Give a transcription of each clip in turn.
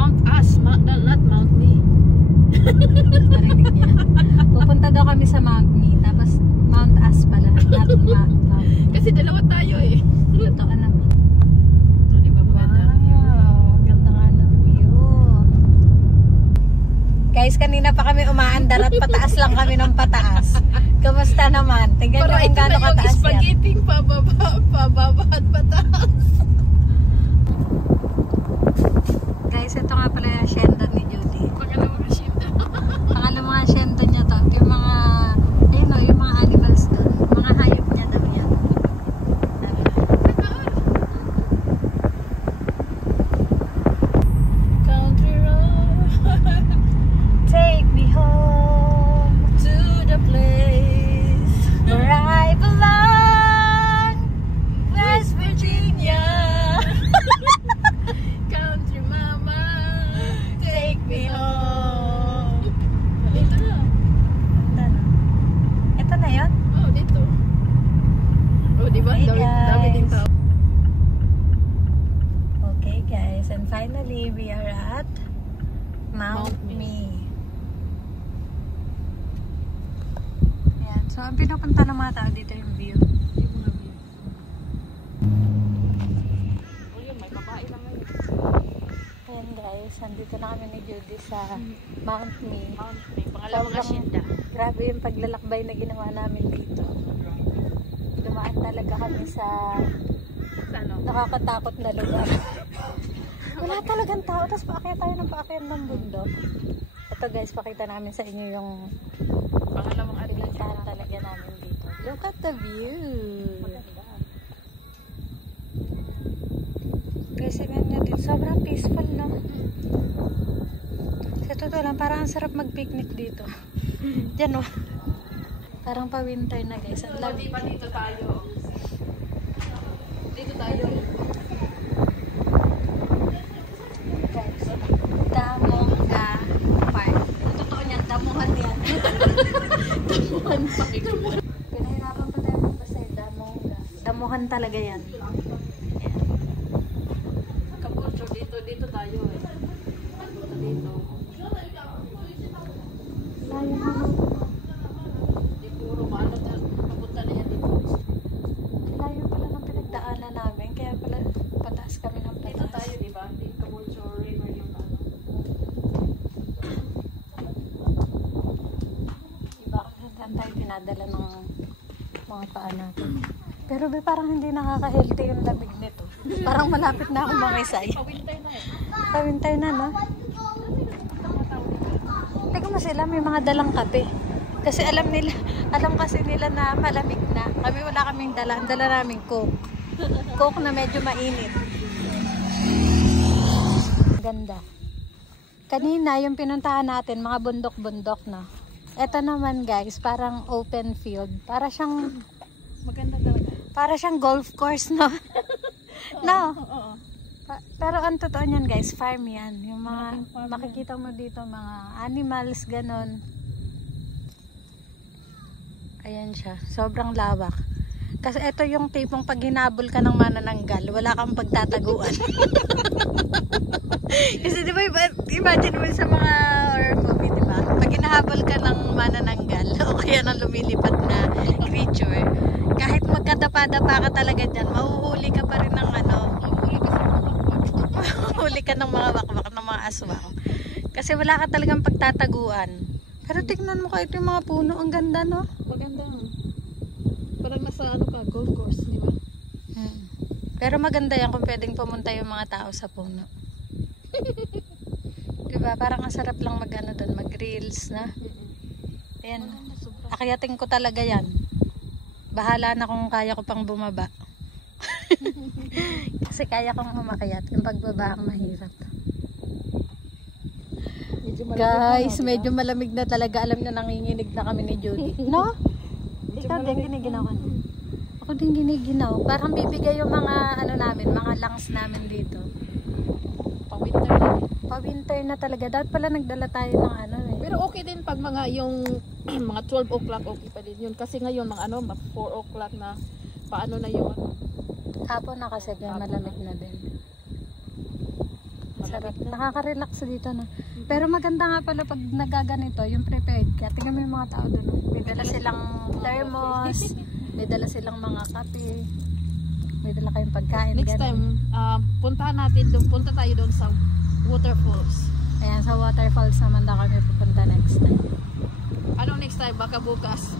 Mount Us, not Mount Me. Narinig niya. Pupunta daw kami sa Mount Me, tapos Mount Us pala, not Mount. Kasi dalawa tayo eh. Totoo naman. Oh, di ba maganda? Wow, ganda nga ng view. Guys, kanina pa kami umaandar at pataas lang kami ng pataas. Kamusta naman? Tingnan Pero nyo kung ito gaano na yung kataas yan. spaghetti pababa at pataas. Guys, ito nga pala yung hacienda ni Judy. Pangalawang asyenda. Pangalawang hacienda niya to. Yung mga, ayun o, yung mga animals doon. Mga hayop niya daw yan. Country road. Take me home To the place. where I belong, West Virginia. Country mama. Take me home. Dito na. Ito na yun? Oh, dito. Oh, di ba? Hey, Dami din guys. tao. Okay guys, and finally we are at Mount Mount Me. Me. Ayan, so ang pinupunta ng mga tao dito yung view. Yung mga view. Oh, yun, may babae lang ngayon. Ayan guys, nandito na kami ni Judy sa Mount Me. Mount Me, pangalawang asyenda. Grabe yung paglalakbay na ginawa namin dito. Dumaan talaga kami sa Ano? nakakatakot na lugar. Wala talagang tao, tapos paakyat tayo ng paakyat ng bundok. Ito guys, pakita namin sa inyo yung Pangalawang asyenda. pinagsahan talaga namin dito. Look at the view! Maganda. Kasi ganyan din, sobrang peaceful no? Sa totoo lang, parang ang sarap mag-picnic dito. Diyan oh. Parang pa-winter na guys. Ang So, lamig. di ba dito tayo? Dito tayo. Guys, Damonga Park. Ang totoo niyan, damuhan yan. Damuhan pa. Pinahirapan pa tayo magbasa yung Damonga. Damuhan talaga yan. Ayan. Kapucho, dito tayo eh. Dito. Layo naman. Di puro maano na. Kapunta na yan dito. Layo pala ng pinagdaanan namin. Kaya pala pataas kami ng Dito pataas. tayo, di ba? Dito Kapucho River yung ano. Iba saan tayo pinadala ng mga paa natin. Pero be, parang hindi nakaka-healthy yung lamig nito. Parang malapit na akong mangisay. Pawintay na eh. Pawintay na, no? Teka mo sila, may mga dalang kape. Kasi alam kasi nila na malamig na. Kami wala kaming dala. Ang dala namin Coke. Coke na medyo mainit. Ganda. Kanina, yung pinuntahan natin, mga bundok-bundok na. Ito naman guys, parang open field. Para siyang Maganda talaga. Para siyang golf course, no? No. Oo. Pero ang totoo niyan, guys, farm yan. Yung mga, Malaking farm makikita mo dito, mga animals, ganon. Ayan siya. Sobrang lawak. Kasi ito yung tipong pag hinabol ka ng manananggal, wala kang pagtataguan. Kasi di ba, imagine mo sa mga horror movie, di ba? Pag hinahabol ka ng manananggal, o kaya ng lumilipad na creature, kahit magkadapa-dapa ka talaga dyan, mahuhuli ka pa rin ng ano, mahuhuli ka ng mga wakwak, ng mga aswang. Kasi wala ka talagang pagtataguan. Pero tignan mo kahit yung mga puno, ang ganda, no? Maganda. Parang nasa ano ka, golf course, di ba? Pero maganda yan kung pwedeng pumunta yung mga tao sa puno. Diba? Parang ang sarap lang mag-ano doon, mag-reels na. Ayan. Akyatin ko talaga yan. Bahala na kung kaya ko pang bumaba. Kasi kaya kong umakyat. Yung pagbaba ang mahirap. Guys, medyo malamig na talaga. Alam na nanginginig na kami ni Judy. No? Ikaw din giniginaw ka. Ako din giniginaw. Parang bibigay yung mga ano namin, mga lungs namin dito. Pang-winter na. Pa-winter na talaga. Dapat pala nagdala tayo ng ano eh. Pero okay din pag mga yung mga 12 o'clock, okay pa din yun. Kasi ngayon mga ano, 4 o'clock na paano na yun. Hapon na kasi kaya malamig na din. Sarap. Nakaka-relax dito na. Pero maganda nga pala pag nagaganito, yung prepared ka. Tingnan mo yung mga tao doon. May dala silang thermos, may dala silang mga kape, may dala kayong pagkain. Next ganun. time, punta tayo doon sa waterfalls. Ayan, sa waterfalls naman daw kami pupunta next time. Anong next time? Baka bukas.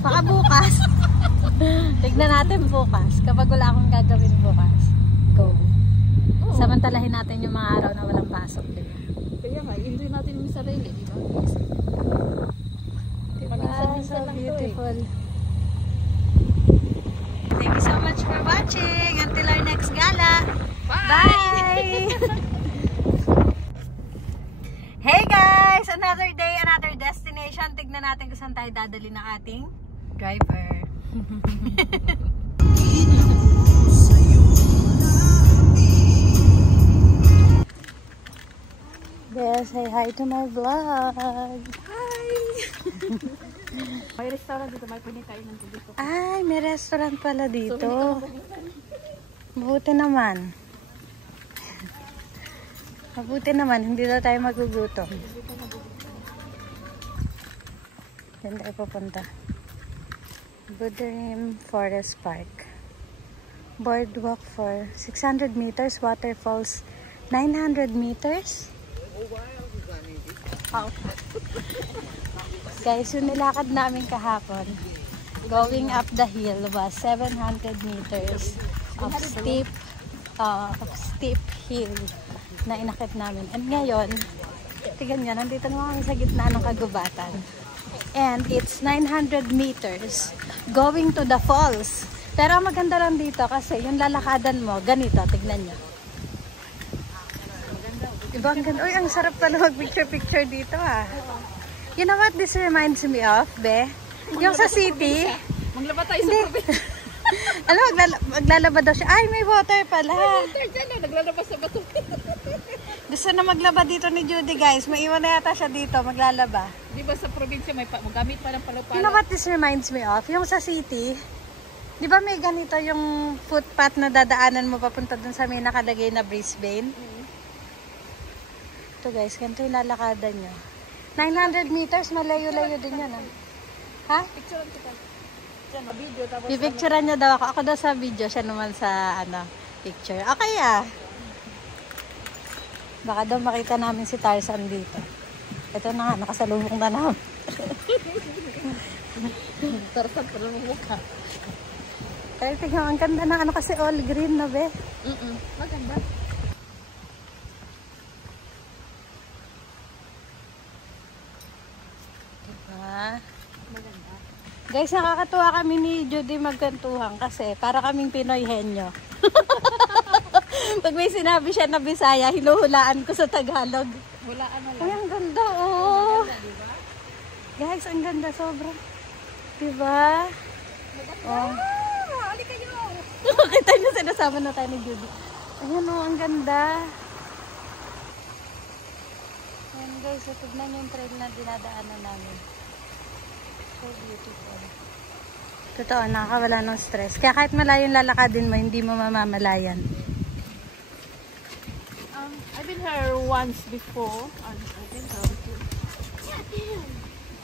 Baka bukas. Tignan natin bukas. Kapag wala akong gagawin bukas, go. Oo. Samantalahin natin yung mga araw na walang pasok. Diba? Kaya nga, enjoy natin yung sarili, di ba? So beautiful. Thank you so much for watching. Until our next gala. Bye! Hey guys! Another day, another destination. Tignan natin kung saan tayo dadali ng ating driver. There, say hi to my vlog. Hi! May restaurant dito, may pinitainan ko dito. Ay, may restaurant pala dito. So, Mabuti naman. Mabuti naman, hindi na tayo magugutom. Diyan tayo pupunta. Buderim Forest Park. Boardwalk for 600 meters, waterfalls 900 meters. Wow. Guys, yung nilakad namin kahapon, going up the hill was 700 meters of steep hill na inakit namin. And ngayon, tignan nyo, nandito naman kami sa gitna ng kagubatan. And it's 900 meters going to the falls. Pero maganda lang dito kasi yung lalakadan mo, ganito, tignan nyo. Diba ang ganda? Uy, ang sarap pala mag-picture-picture dito ah. You know what this reminds me of, be? Yung sa city. maglaba tayo sa probinsya. Alam, maglalaba daw siya. Ay, may water pala. Water dyan, naglalabas sa bato. Gusto na maglaba dito ni Judy, guys. Maiwan na yata siya dito, maglalaba. Di ba sa probinsya may magamit pa ng palapala? You know what this reminds me of? Yung sa city, di ba may ganito yung footpath na dadaanan mo papunta dun sa may nakalagay na Brisbane? Ito guys, ganito yung lalakadan nyo. 900 meters, malayo-layo din yan. Ha? Picturean kita. Diyan, video. Tapos Pipicturean niya daw ako. Ako daw sa video, siya naman sa picture. Okay ah. Baka daw makita namin si Tarzan dito. Ito na nga, nakasalubong na namin. Tarzan pa lang mukha. Pero tingnan, ang ganda na kasi all green na be. Maganda. Diba? Guys, nakakatuwa kami ni Judy magkantuhan kasi para kaming Pinoy henyo. Pag may sinabi siya na Bisaya, hinuhulaan ko sa Tagalog. Hulaan na lang. Ay, ang ganda oh. Maganda, diba? Guys, ang ganda sobra. Diba? Maganda. Oh. Ali kayo. Kita niyo, sinasama na tayo ni Judy. Ayan oh, ang ganda. Ayan guys, so, tignan niyo yung trail na dinadaanan namin. So beautiful. Totoo, nakakawala ng stress. Kaya kahit malayo yung lalakadin mo, hindi mo mamamalayan. I've been here once before. I've been here.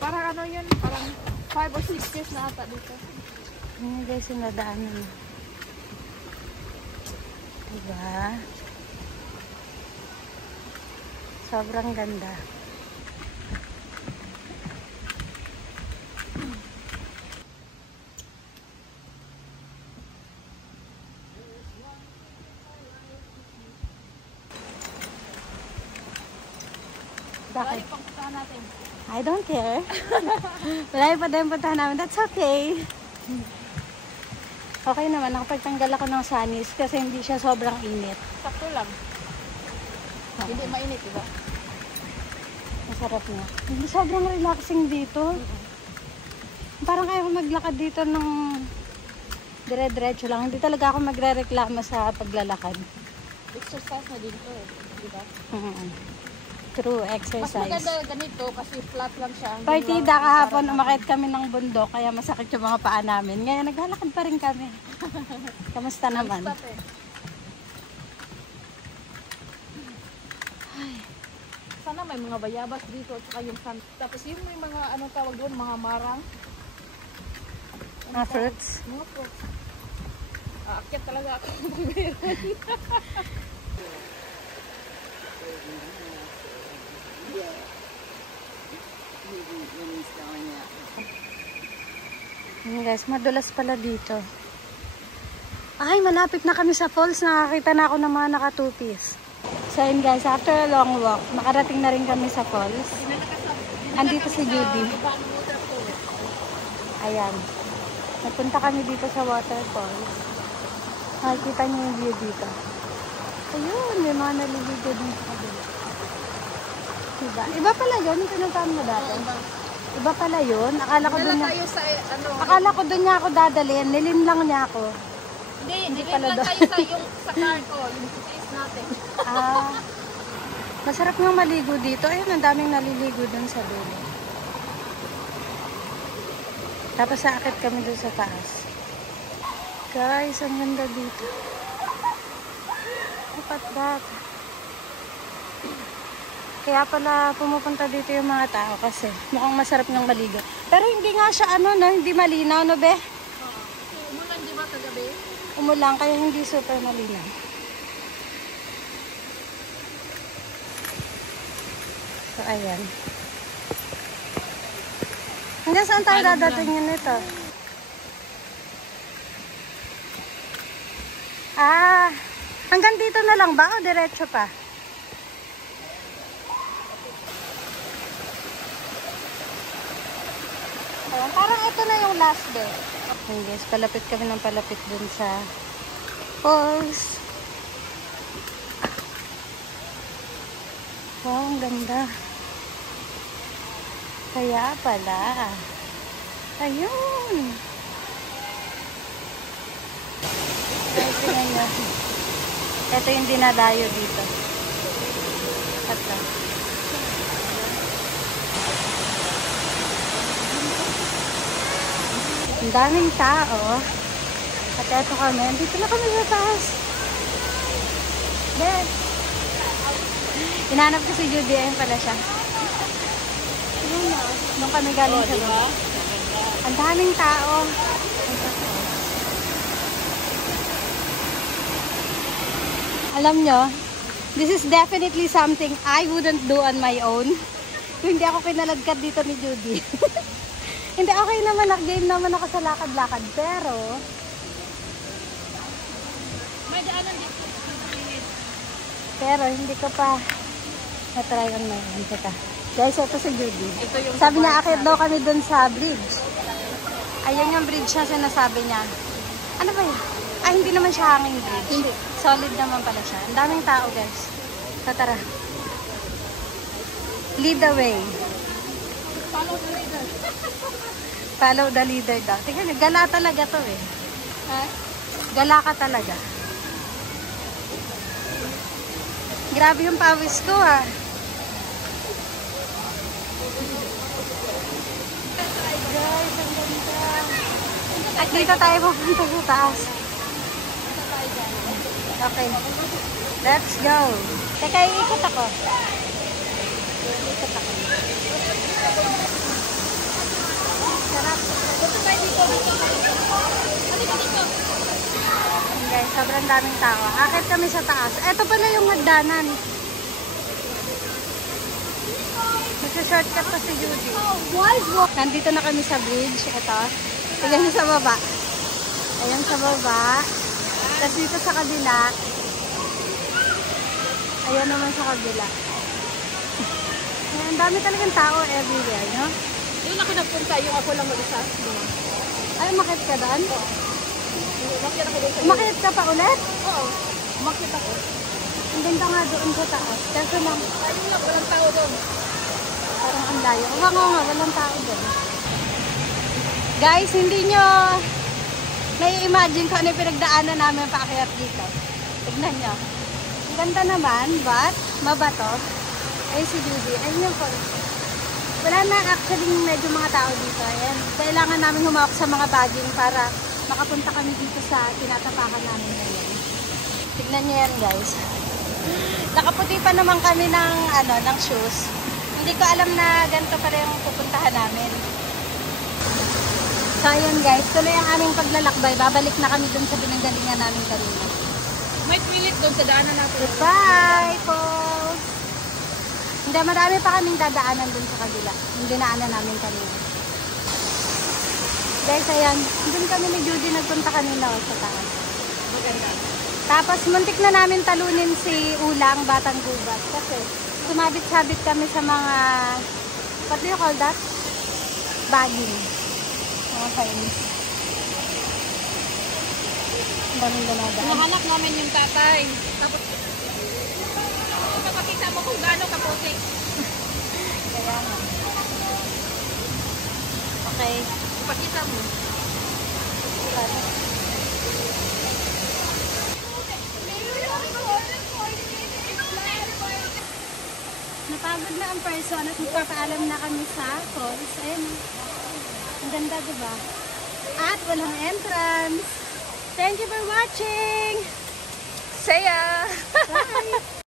Parang ano yun? Parang 5 or 6 years na ata dito. Ayan guys, yung nadaanan. Diba? Sobrang ganda. Bakit? Pagpuntahan natin. I don't care. Wala pa din puntahan namin. That's okay. Okay naman. Nakapagtanggal ako ng sunnies kasi hindi siya sobrang init. Sakto lang. Hindi mainit, diba? Masarap na. Hindi sobrang relaxing dito. Parang kaya ko maglakad dito ng dire-diretso lang. Hindi talaga ako magre-reklamo sa paglalakad. Exercise na din to eh. Diba? True Mas exercise. maganda ganito kasi flat lang siya. Hindi Partida lang- kahapon, umakit kami ng bundok kaya masakit yung mga paa namin. Ngayon naglalakad pa rin kami. Kamusta naman? Stop eh. ka na, may mga bayabas dito at saka yung san. Tapos yung may mga ano tawag doon, mga marang. Mga fruits. Mga fruits. Aakyat talaga ako ng meron. Guys, madulas pala dito. Ay, malapit na kami sa falls. Nakakita na ako ng mga naka-two-piece. So yun guys, after a long walk, makarating na rin kami sa falls. Andito si Judy. Ayan. Nagpunta kami dito sa waterfalls. Nakikita niyo yung view dito. Ayun, may mga naliligo din sa kabila. Diba? Iba pala yun, yung pinuntahan mo dati. Iba pala yun. Akala ko doon tayo sa ano. Akala ko doon niya ako dadalhin. Nilin lang niya ako. Hindi pala lang doon. tayo sa yung sa car ko, yung suitcase natin. Masarap nga maligo dito. Ayun, ang daming naliligo doon sa dulo. Tapos saakit kami doon sa taas. Guys, ang ganda dito. Look at that. Kaya pala pumupunta dito yung mga tao kasi mukhang masarap ng maligo. Pero hindi nga siya ano, no? Hindi malinaw, no be? Umulan di ba kagabi? Umulan kaya hindi super malinaw. So, ayan. Hanggang saan tayo dadatingin nito? Hanggang dito na lang ba o diretso pa? Ayan, parang ito na yung last day. Ayan guys, palapit kami ng palapit dun sa falls. Wow, ang ganda. Kaya pala. Ayun. Ay, tingnan nyo. Ito yung dinadayo dito. Ito. Ang daming tao. At eto kami. Dito na kami sa taas. There. Hinahanap ko si Judy. Ayun pala siya. Nung kami galing sa diba? Ang daming tao. Alam nyo, this is definitely something I wouldn't do on my own. Kung hindi ako kinalagkat dito ni Judy. Hindi, okay naman, game naman ako sa lakad-lakad. Pero, May daanan dito. pero hindi ko pa na-try on my own. Teka. Guys, ito si Judy. Ito yung Sabi niya, akit daw kami dun sa bridge. Ayan yung bridge na sinasabi niya. Ano ba yun? Ay, hindi naman siya hanging bridge. Hindi. Solid naman pala siya. Ang daming tao, guys. So, tara. Lead the way. Follow the leader. Follow the leader daw. Tingnan niyo, gala talaga to eh. Ha? Gala ka talaga. Grabe yung pawis ko ah. Guys, ang ganda. At dito tayo pupunta sa taas. Okay. Let's go. Teka, iikot ako. Iikot ako. Sarap. Guys, sobrang daming tao. Akit kami sa taas. Ito pala yung hagdanan. Nagsa-shortcut pa si Judy. Nandito na kami sa bridge. Ito. Tignan niyo sa baba. Ayan sa baba. Tapos dito sa kabila. Ayan naman sa kabila. Ayan, ang dami talagang tao everywhere, no? Doon ako nagpunta, yung ako lang mag-isa. Ay, umakit ka doon? Oo. Umakit ako doon sa Umakit ka pa ulit? Oo. Umakit ako. Ang ganda nga doon sa taas. Kaso lang, Ayun lang, walang tao doon. parang ang layo. Oo nga, walang tao doon. Guys, hindi nyo nai-imagine kung ano yung pinagdaanan namin paakyat dito. Tignan nyo. Ang ganda naman, but mabato. Ay si Judy. Ayun yung falls. Wala na actually medyo mga tao dito. Ayan. Kailangan namin humawak sa mga bagging para makapunta kami dito sa tinatapakan namin ngayon. Tignan nyo yan guys. Nakaputi pa naman kami ng, ng shoes. Hindi ko alam na ganito pa rin yung pupuntahan namin. So, ayun guys. Tuloy ang aming paglalakbay. Babalik na kami dun sa pinanggalingan namin kanina. May toilet doon sa daanan natin. Goodbye po! Hindi, marami pa kaming dadaanan dun sa kabila. Yung dinaanan namin kanina. Guys, ayan. Dun kami ni Judy nagpunta kanina sa taas. Maganda. Tapos, muntik na namin talunin si Ulang, Batang Gubat. Kasi, sumabit-sabit kami sa mga, what do you call that? Bagging. Mga kainis. Ang daming dumadaan. Hinahanap namin yung tatay. Tapos, papakita mo kung gaano kaputik. Kaya nga. Okay. Papakita mo. Napagod na ang person at magpapaalam na kami sa falls. Ayun. Ang ganda, diba? At walang entrance. Thank you for watching! Saya! Bye!